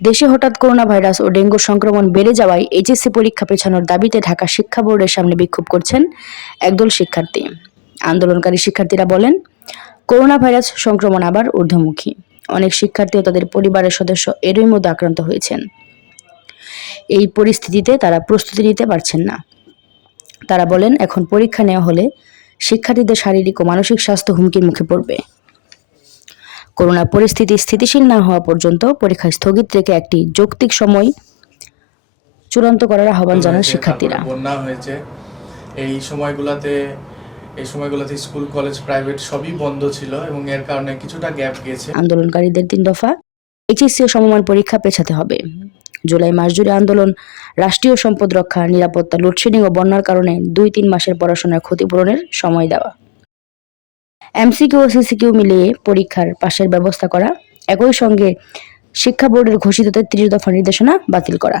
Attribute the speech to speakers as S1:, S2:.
S1: দেশে হঠাৎ corona virus ও dengue সংক্রমণ বেড়ে যাওয়ায় এইচএসসি পরীক্ষা পেছানোর দাবিতে ঢাকা শিক্ষা বোর্ডের সামনে বিক্ষোভ করছেন একদল শিক্ষার্থী। আন্দোলনকারী শিক্ষার্থীরা বলেন করোনা ভাইরাস সংক্রমণ আবার ঊর্ধ্বমুখী। অনেক শিক্ষার্থী ও তাদের পরিবারের সদস্য এরই মধ্যে আক্রান্ত হয়েছেন। এই পরিস্থিতিতে তারা প্রস্তুতি নিতে পারছেন না। তারা বলেন, এখন পরীক্ষা নেওয়া হলে শিক্ষার্থীদের শারীরিক ও মানসিক স্বাস্থ্য হুমকির মুখে পড়বে। করোনা পরিস্থিতি স্থিতিশীল না হওয়া পর্যন্ত পরীক্ষা স্থগিত রেখে একটি যৌক্তিক সময় চূড়ান্ত করার আহ্বান জানান শিক্ষার্থীরা।
S2: বন্যা হয়েছে। এই সময়গুলোতে এই সময়গুলোতে স্কুল কলেজ প্রাইভেট সবই বন্ধ ছিল এবং এর কারণে কিছুটা গ্যাপ গিয়েছে।
S1: আন্দোলনকারীদের তিন দফা এইচএসসি ও সমমান পরীক্ষা পেছাতে হবে। জুলাই মাস জুড়ে আন্দোলন রাষ্ট্রীয় সম্পদ রক্ষা নিরাপত্তা লোডশেডিং ও বন্যার কারণে দুই তিন মাসের পড়াশোনার ক্ষতিপূরণের সময় দেওয়া। এমসিকিউ ও সিসিকিউ মিলিয়ে পরীক্ষার পাশের ব্যবস্থা করা, একই সঙ্গে শিক্ষা বোর্ডের ঘোষিত তেত্রিশ দফা নির্দেশনা বাতিল করা।